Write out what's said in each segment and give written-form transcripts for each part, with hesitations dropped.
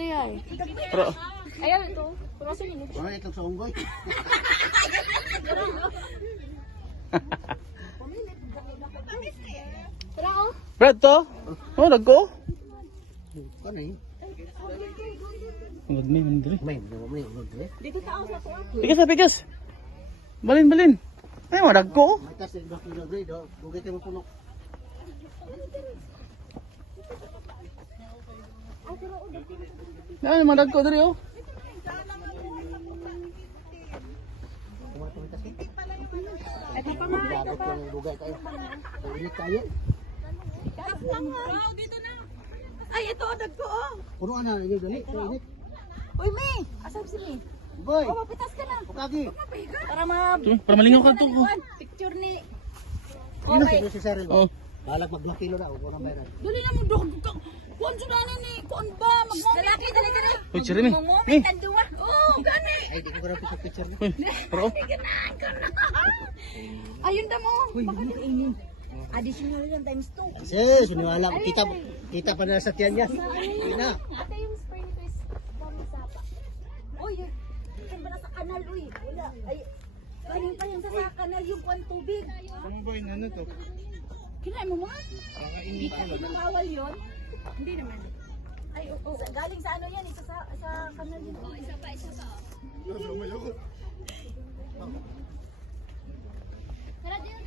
ito yan. Pero, Ayan ito. Pero sa minutes. Ano itong sa unggoy? Tara ko. Brad to? Oh, nagko? Ano yun? Magmi, mandiri. May unggoy. Dito tao sa to. Pigas na, pigas. Balin, balin. Ay, mo, nagko? Matas yung bakit na grade, oh. Bugay tayo puno. Ano, mga nagko dali, oh. Kumatumitas eh. Ito pa nga. Bilabot yung bugay tayo. Ulit tayo. Wow, dito na. Ay, ito, dagko, oh. Puno na, yun, dali. Ulit. Uy, May. Asam si May. Boy, Oh, mapitas ka na. pukagi. Para ma... Para malingaw ka to. Oh. Picture ni... Ano si Cyril? Oh. Balag mag 2 kilo na, huwag mo nang bayaran. Dali na mo, dog. Kuan sa dana ni. Kuan ba? Lalaki, dali, dali. Uy, Jeremy. Moment, tanduwa. Oh, gani. Ay, di ko na picture niya. Uy, pero, oh. Ayun da mo. Baka kainin. Additional yan times 2. Sis, suniwala ko. Kita pa na sa tiyan niya. Hindi na. Ate, yung spray nito is pamisapa. Uy, ikan ba na sa kanal, uy? Wala. Ay, kanin pa yan sa kanal yung kuwan tubig. Ano ba yun? Ano to? Kinain mo mga? Hindi ka pinangawal yun? Hindi naman. Ay, oo. Galing sa ano yan? Isa sa kanal yun. Oo, isa pa.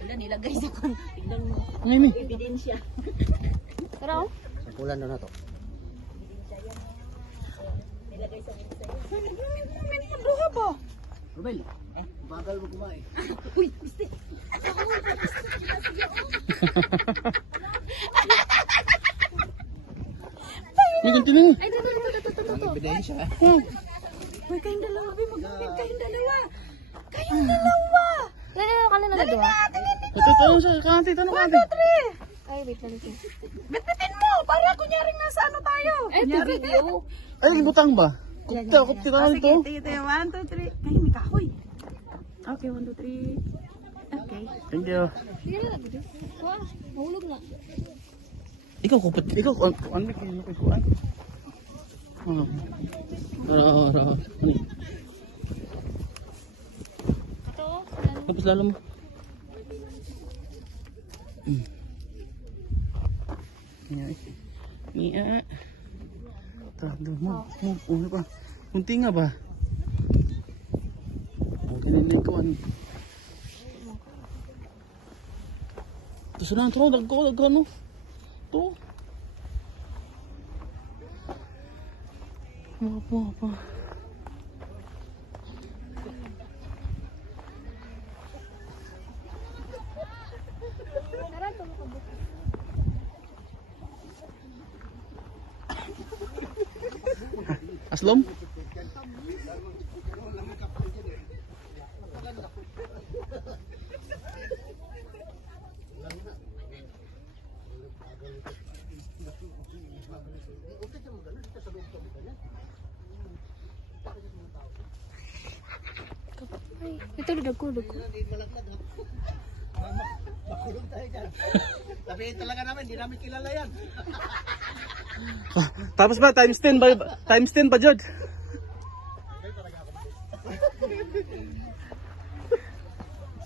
Wala, nilagay sa kan. Tignan mo. Ay, mi. Ebidensya. Tara, oh. Sampulan na to. Nilagay sa minsan. Buha ba? Rubel, bagal mo kumain. Uy, gusti. Uy, continue. Ay, ito. Ebidensya. Uy, kayong dalawa, Bi. Mag-upit kayong dalawa. Kayong dalawa. Dali na, Ito, tanong siya. Kanti, tanong kanti. Ay, wait lang ito. Bitbitin mo, para kunyaring nasa ano tayo. Ay, video. Ay, butang ba? Kupta, kupta tanong ito. Ito, 1, 2, 3. Ay, may kahoy. Okay, 1, 2, 3. Okay. Thank you. Sige na, video. Wah, mahulog na. Ikaw, kupit. Ikaw, ano ba kayo kuhan? Ara. Ito, Tapos lalo mo. Nia. Tado mo. Ano pa? Kunti nga ba? Kininig ko ano. Ito sila ito. Dagko ano. Ito. Apa. tara, tumakabot. Aslom? Ay, ito, dagko. Makulong tayo dyan. Sabihin talaga namin, hindi namin kilala yan. Tapos ba times 10 ba Jud?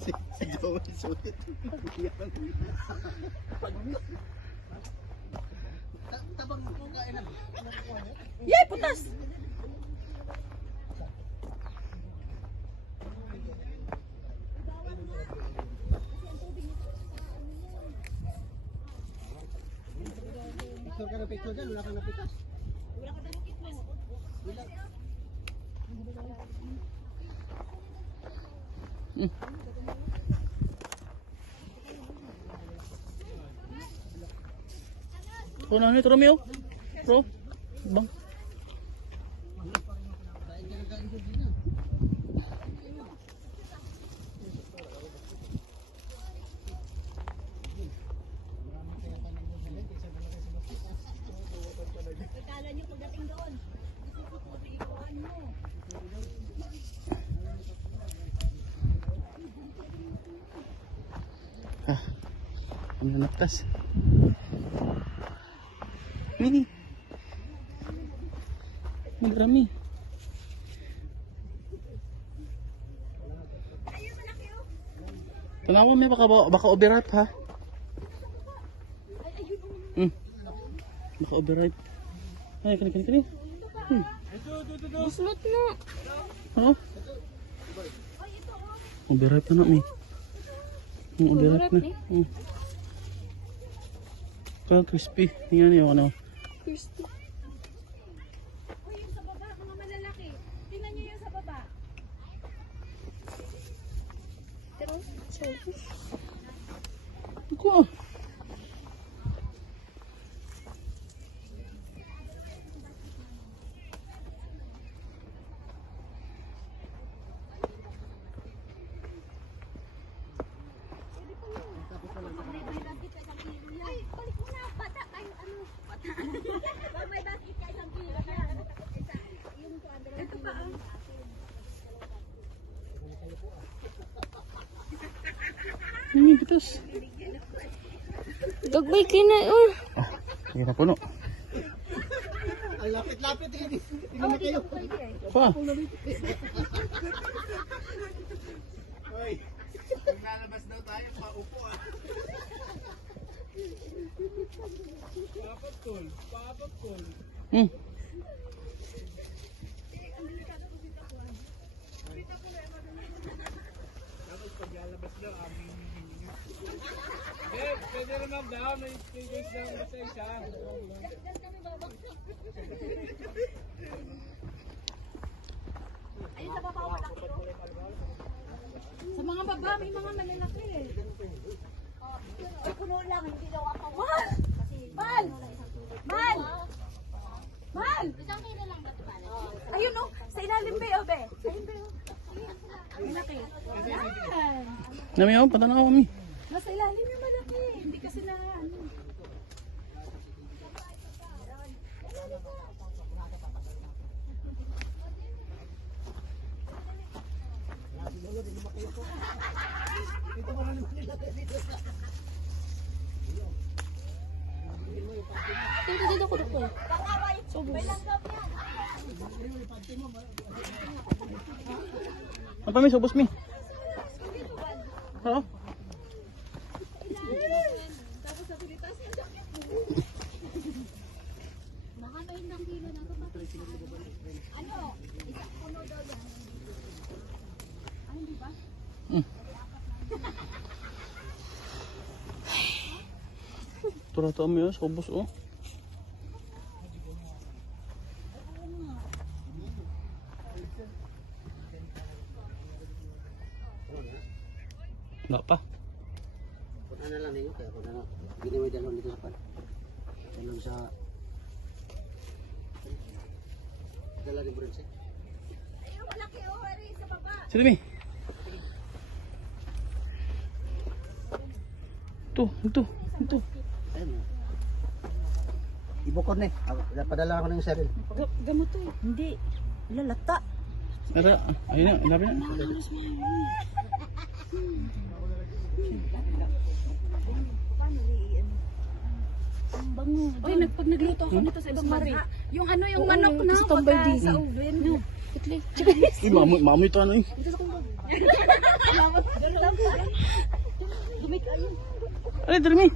Si Joey sulit. Tabang mo kain na. Yay, putas! Picture ka ng picture dyan, wala kang napitas. Ito na ito Romeo. Bro. Bang. Akala niyo pagdating doon. Isusukuan mo. Ano naktas? Mini. Marami. Tanawa may baka overripe ha. Baka overripe. Ay, kani. Buslot na. Ano? Overripe na mi. Overripe na. Kaya crispy. Tingnan niyo ano. Crispy. Uy, yung sa baba, mga malalaki. Tingnan niyo yung sa baba. Pero, Iko. ay, balik mo na. Bata kayo. Ano? Bata. May basket ka isang kilo. Ito pa ang. Ini bitus. Gagbay kayo na. Ah, hindi na puno. Ang lapit-lapit din. Tingnan mo kayo. Pa. Hoy. Pag nalabas daw tayo, paupo ah. Hmm. Pwede naman daw, may space daw sa isa. Ayun sa baba, malaki. Sa mga baba, may mga malalaki eh. Sa puno lang, hindi daw ako. Mal! Mal! Mal! Isang kilo lang ba ito? Ayun oh, sa ilalim ba yun, be? Ayun ba yun? Malaki. Yan! Nami ako, patanaw kami. Nasa ilalim yung malaki. Hindi kasi na ano. Dito ko dito. May langgam yan. Ano pa mi, subos mi? Oo. Tapos sa pilitas yung sakit mo. Baka may isang kilo na ito. Ano? Isang puno daw yan. Ano, di ba? Turato kami yun, subos oh. Wala pa. Punta na lang ninyo, kaya punta na. Hindi na may dalawang dito sa pan. Dalawang sa... Dala ni Bronze. Ayun, malaki oh. Hari, sa baba. Sino mi? Ito. Ayun mo. Ibukod na eh. Padala ako ng saril. Gamot to eh. Hindi. Lalata. Ada, ayun na, ilabi na. Uy, pag nagluto ako nito sa ibang bansa, yung ano, yung manok na, pagka sa oven. Uy, mamoy ito ano eh. Dumit ayun. Ano, dali mi?